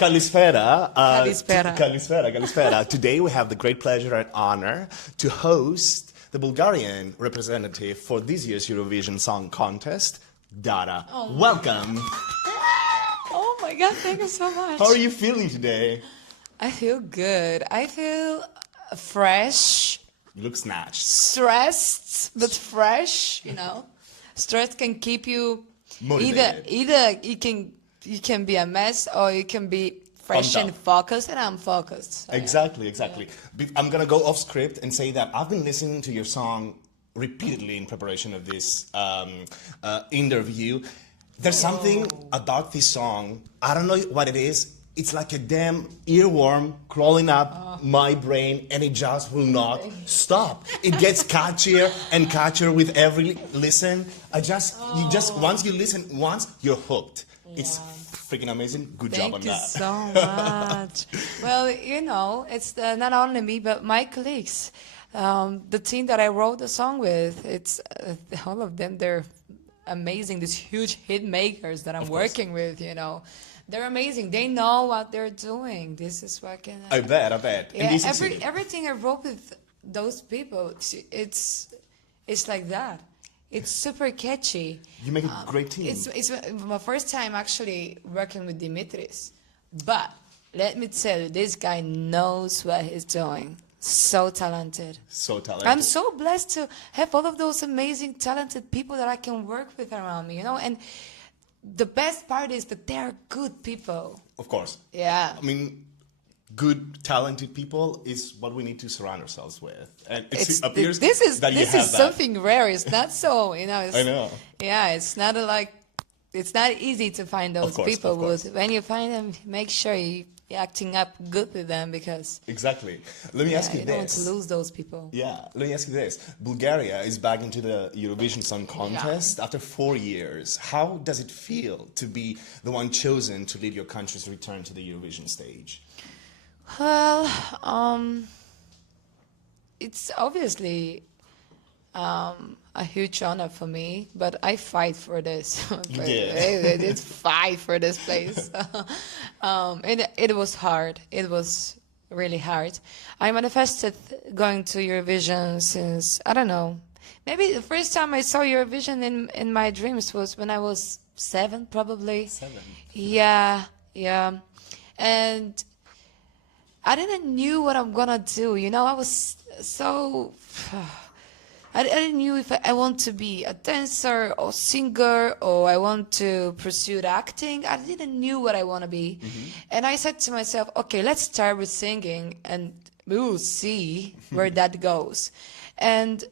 Kalispera. Kalispera. Kalispera. Today we have the great pleasure and honor to host the Bulgarian representative for this year's Eurovision Song Contest, Dara. Oh. Welcome. Oh my God, thank you so much. How are you feeling today? I feel good. I feel fresh. You look snatched. Stressed, but fresh, you know. Stress can keep you Motivated. Either you can be a mess or you can be fresh and focused, and I'm focused. So Exactly. I'm going to go off script and say that I've been listening to your song repeatedly in preparation of this interview. There's something about this song, I don't know what it is. It's like a damn earworm crawling up my brain, and it just will not stop. It gets catchier and catchier with every listen. Once you listen once, you're hooked. Yeah. It's freaking amazing. Good job on that. Thank you so much. Well, you know, it's not only me, but my colleagues. The team that I wrote the song with, it's all of them, they're amazing. These huge hit makers that I'm working with, you know. They're amazing. They know what they're doing. This is what can I bet. Yeah, everything I wrote with those people, it's like that. It's super catchy. You make a great team. It's my first time actually working with Dimitris. But let me tell you, this guy knows what he's doing. So talented. I'm so blessed to have all of those amazing, talented people that I can work with around me, you know? And the best part is that they're good people. Of course. Yeah. I mean, good, talented people is what we need to surround ourselves with. And it appears this is that. Something rare. It's not so, you know. I know. Yeah, it's not easy to find those people. When you find them, make sure you're acting up good with them, because exactly. Let me ask you this. You don't want to lose those people. Yeah, let me ask you this. Bulgaria is back into the Eurovision Song Contest after 4 years. How does it feel to be the one chosen to lead your country's return to the Eurovision stage? Well, it's obviously a huge honor for me, but I fight for this. I did fight for this place. It was hard. It was really hard. I manifested going to Eurovision since, I don't know, maybe the first time I saw Eurovision in my dreams was when I was 7, probably. 7? Yeah. And I didn't knew what I'm gonna do, you know. I was so I didn't know if I want to be a dancer or singer, or I want to pursue acting. I didn't knew what I want to be. And I said to myself, okay, let's start with singing and we will see where that goes. And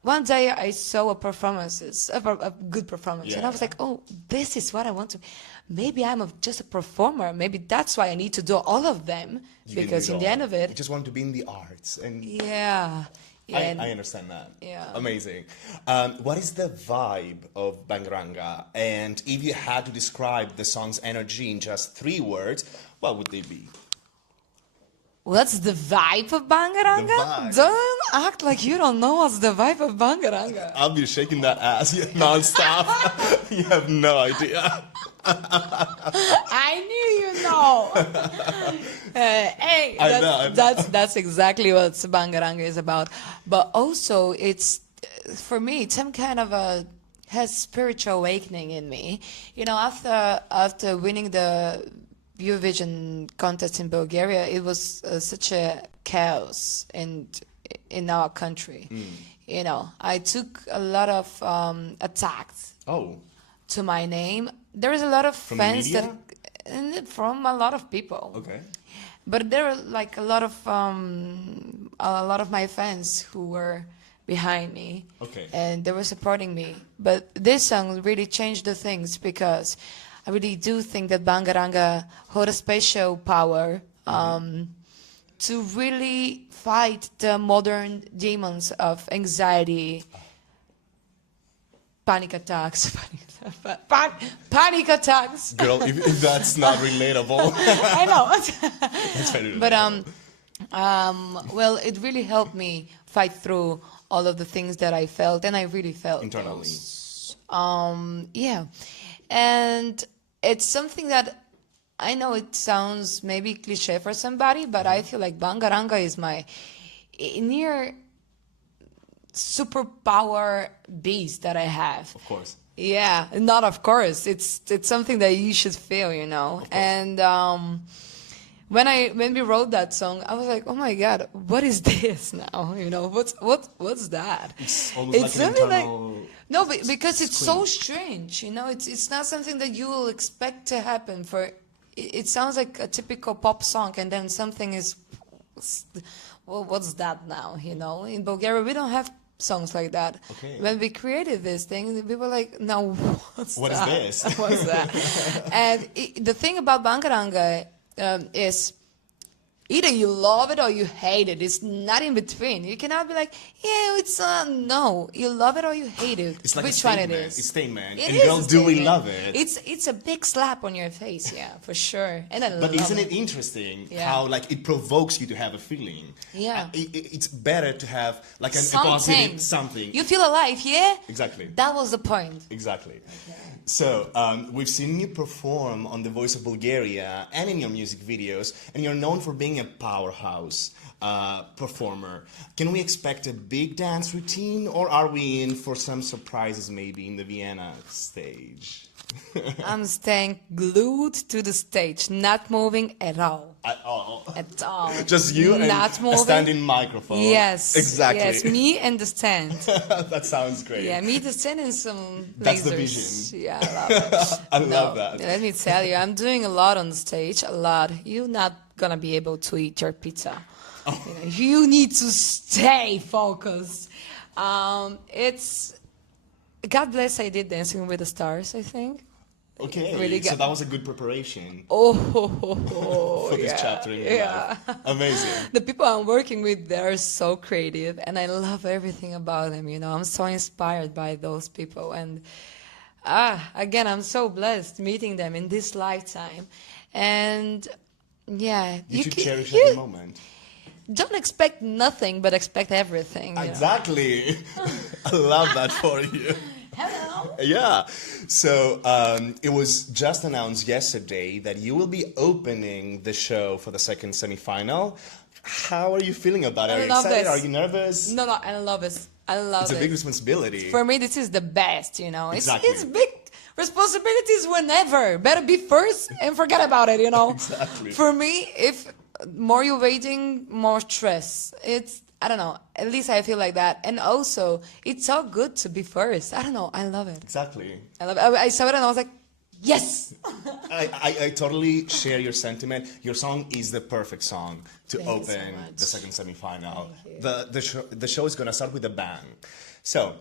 one day I saw a good performance, and I was like, oh, this is what I want to. Maybe I'm just a performer. Maybe that's why I need to do all of them, because in the end of it, you just want to be in the arts. And yeah. I understand that. Yeah. Amazing. What is the vibe of Bangaranga? And if you had to describe the song's energy in just 3 words, what would they be? What's the vibe of Bangaranga? Don't act like you don't know what's the vibe of Bangaranga. I'll be shaking that ass non-stop. You have no idea. I knew you know. Hey, that's exactly what Bangaranga is about. But also, it's, for me, it's some kind of has spiritual awakening in me. You know, after winning the Eurovision contest in Bulgaria, it was such a chaos in our country. You know, I took a lot of attacks to my name. There is a lot of fans from a lot of people. Okay. But there were like a lot of my fans who were behind me. Okay. And they were supporting me. But this song really changed the things, because I really do think that Bangaranga hold a special power to really fight the modern demons of anxiety, panic attacks. Panic attacks. Girl, if that's not relatable. I know. It's very but well, it really helped me fight through all of the things that I felt, and I really felt internally. Yeah, and it's something that I know it sounds maybe cliche for somebody, but I feel like Bangaranga is my near superpower beast that I have. Of course. Yeah, not of course. It's something that you should feel, you know. And when we wrote that song, I was like, oh my God, what is this now? You know, what's that? It's almost like an internal... No, because it's so strange, you know. It's not something that you will expect to happen. It sounds like a typical pop song, and then something is, well, what's that now? You know, in Bulgaria we don't have songs like that. Okay. When we created this thing, we were like, no, what is this? What's that? And the thing about Bangaranga is either you love it or you hate it. It's not in between. You cannot be like, yeah, it's no. You love it or you hate it. It's like which a one statement. it is? It's statement. It and is girls, a do we statement. love it? It's a big slap on your face, yeah, for sure. And I love But isn't it. it interesting Yeah. how like it provokes you to have a feeling? Yeah. It's better to have like a positive something. You feel alive, yeah? Exactly. That was the point. Exactly. So we've seen you perform on The Voice of Bulgaria and in your music videos, and you're known for being a powerhouse performer. Can we expect a big dance routine, or are we in for some surprises maybe in the Vienna stage? I'm staying glued to the stage, not moving at all. At all. At all. Just you not and moving. a standing microphone. Yes. Exactly. Yes, me and the stand. That sounds great. Yeah, me, the stand, and some lasers. That's the vision. Yeah, I love it. I love that. Let me tell you, I'm doing a lot on the stage, a lot. You're not gonna be able to eat your pizza. Oh. You need to stay focused. It's God bless I did Dancing with the Stars, I think. Okay, Really so that was a good preparation Oh, for this yeah, chapter in your yeah. life. Amazing. The people I'm working with, they're so creative, and I love everything about them. You know, I'm so inspired by those people, and again, I'm so blessed meeting them in this lifetime. And yeah, You should cherish every moment. don't expect nothing, but expect everything. You know? Exactly. I love that for you. Hello. Yeah. So it was just announced yesterday that you will be opening the show for the second semifinal. How are you feeling about it? Are you excited? Are you nervous? No, I love it. I love it. It's a big responsibility. For me, this is the best, you know. Exactly. It's big responsibilities whenever. Better be first and forget about it, you know. Exactly. For me, if more you're waiting, more stress. I don't know, at least I feel like that. And also, it's so good to be first. I don't know, I love it. Exactly. I love it. I saw it and I was like, yes! I totally share your sentiment. Your song is the perfect song to Thank you open so much. the second semifinal. The show is going to start with a bang. So,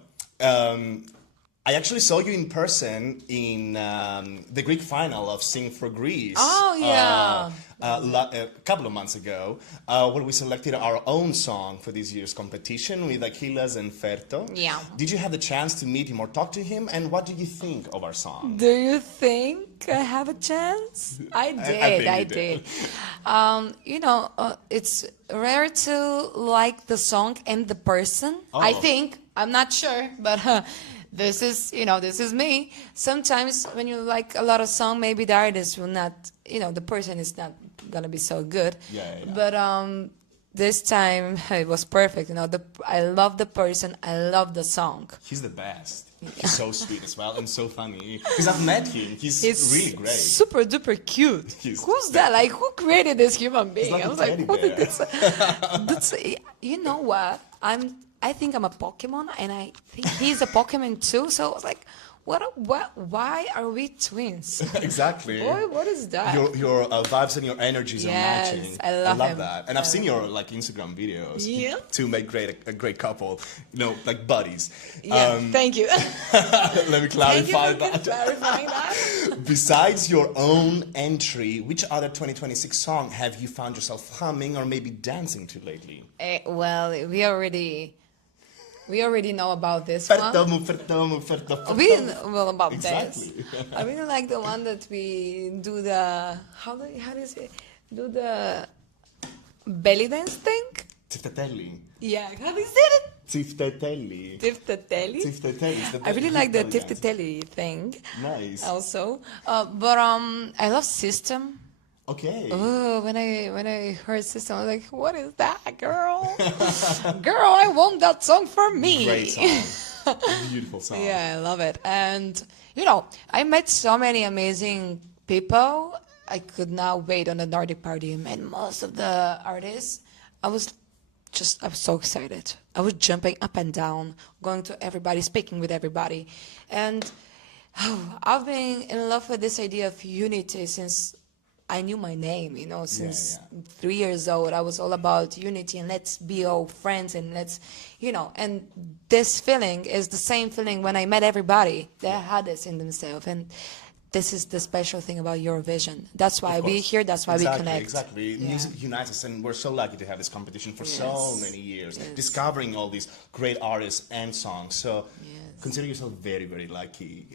I actually saw you in person in the Greek final of Sing for Greece. Oh, yeah. A couple of months ago, where we selected our own song for this year's competition with Achilles and Ferto. Yeah. Did you have the chance to meet him or talk to him? And what do you think of our song? Do you think I have a chance? I did. I think you You know, it's rare to like the song and the person. I think. I'm not sure, but this is me. Sometimes when you like a lot of song, maybe the artist will not, the person is not gonna be so good. Yeah. But this time it was perfect. I love the person. I love the song. He's the best. He's so sweet as well and so funny. Because I've met him. He's really great. Super duper cute. Who's that? Like, who created this human being? Like I was a like, teddy who did bear. this? You know what? I think I'm a Pokemon, and I think he's a Pokemon too. So I was like, why are we twins? Exactly. Boy, what is that? Your vibes and your energies are Yes, matching. I love him. that. And I've seen your Instagram videos. Yeah. To make a great couple, like buddies. Yeah, thank you. Let me clarify Thank you for that. clarifying that. Besides your own entry, which other 2026 song have you found yourself humming or maybe dancing to lately? Well, we already know about this one. Well, about Exactly. this. I really like the one that we do the how do you say the belly dance thing. Tifteteli. Yeah, how do you say it? Tifteteli. Tifteteli. Tifteteli. I really like the tifteteli thing. Nice. Also, but I love System. Okay. Oh, when I heard System, I was like, what is that, girl? Girl, I want that song for me. Great song. Beautiful song. Yeah, I love it. And, you know, I met so many amazing people. I could not wait on the Nordic party. I met most of the artists. I was so excited. I was jumping up and down, going to everybody, speaking with everybody. And I've been in love with this idea of unity since I knew my name, you know, since 3 years old. I was all about unity and let's be all friends and let's, you know, and this feeling is the same feeling when I met everybody. They had this in themselves. And this is the special thing about Eurovision. That's why we're here, that's why we connect. Exactly. Yeah. Music unites us, and we're so lucky to have this competition for so many years, discovering all these great artists and songs. So consider yourself very, very lucky.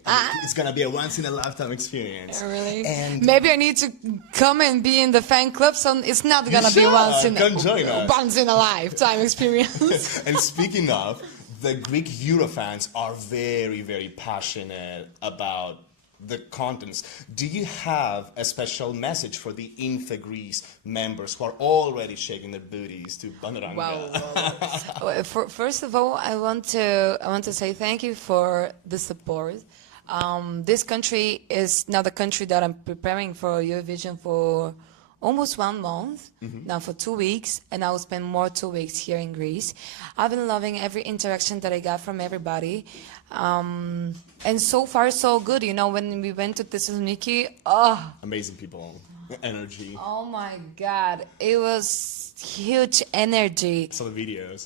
It's going to be a once-in-a-lifetime experience. Really? And maybe I need to come and be in the fan club, so it's not going to be once in a lifetime experience. And speaking of, the Greek Eurofans are very, very passionate about the contents. Do you have a special message for the INFE Greece members who are already shaking their booties to Banaranga? Wow. First of all, I want to say thank you for the support. This country is now the country that I'm preparing for Eurovision for almost 1 month, now for 2 weeks, and I will spend more 2 weeks here in Greece. I've been loving every interaction that I got from everybody. And so far, so good. You know, when we went to Thessaloniki, amazing people, energy. Oh my God, it was huge energy. Saw the videos.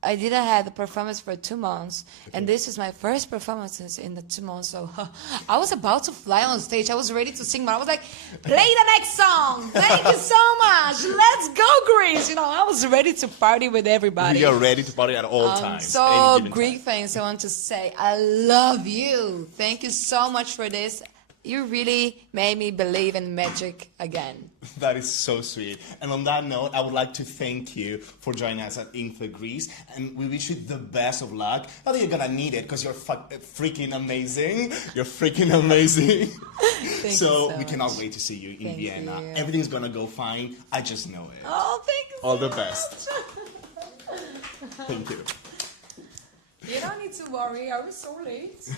I didn't have the performance for 2 months, and this is my first performance in the 2 months. So I was about to fly on stage. I was ready to sing, but I was like, "Play the next song! Thank you so much! Let's go, Greece!" You know, I was ready to party with everybody. We are ready to party at all times. So Greek fans, I want to say, I love you. Thank you so much for this. You really made me believe in magic again. That is so sweet. And on that note, I would like to thank you for joining us at INFE Greece, and we wish you the best of luck. I think you're gonna need it because you're freaking amazing. You're freaking amazing. So we cannot wait to see you in Vienna. Everything's gonna go fine. I just know it. Oh, thank you. All the best. Thank you. You don't need to worry. I was so late.